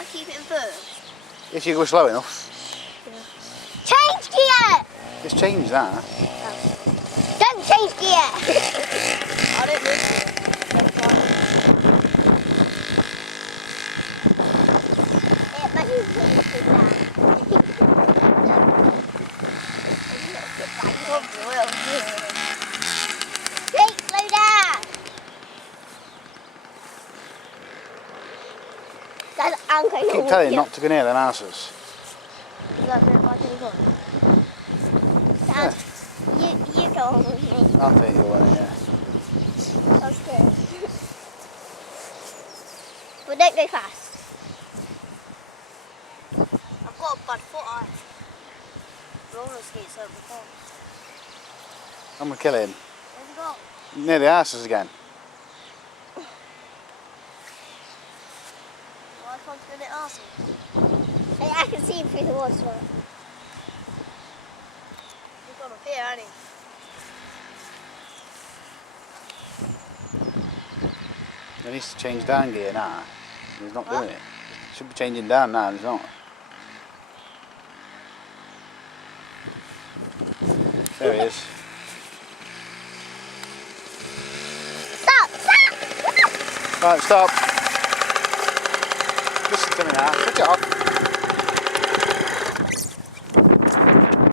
I keep it in first? If you go slow enough. Yeah. Change gear! Just change that. Oh. Don't change gear! I don't listen. It might be really good now. Jake, slow down! Keep telling him not to go near them houses. Is that good? Why can you go? Dad, you go on with me. I'll take you away, yeah. Okay. But don't go fast. I've got a bad foot on. Roller skates over the phone. I'm going to kill him. Where's he gone? Near the houses again. Why can't you do it awesome? Hey, I can see him through the water. He's gone up here, hasn't he? He needs to change down gear now. He's not doing it. He should be changing down now, he's not. There he is. Stop! Stop! Right, stop. Listen to me now. Switch it off.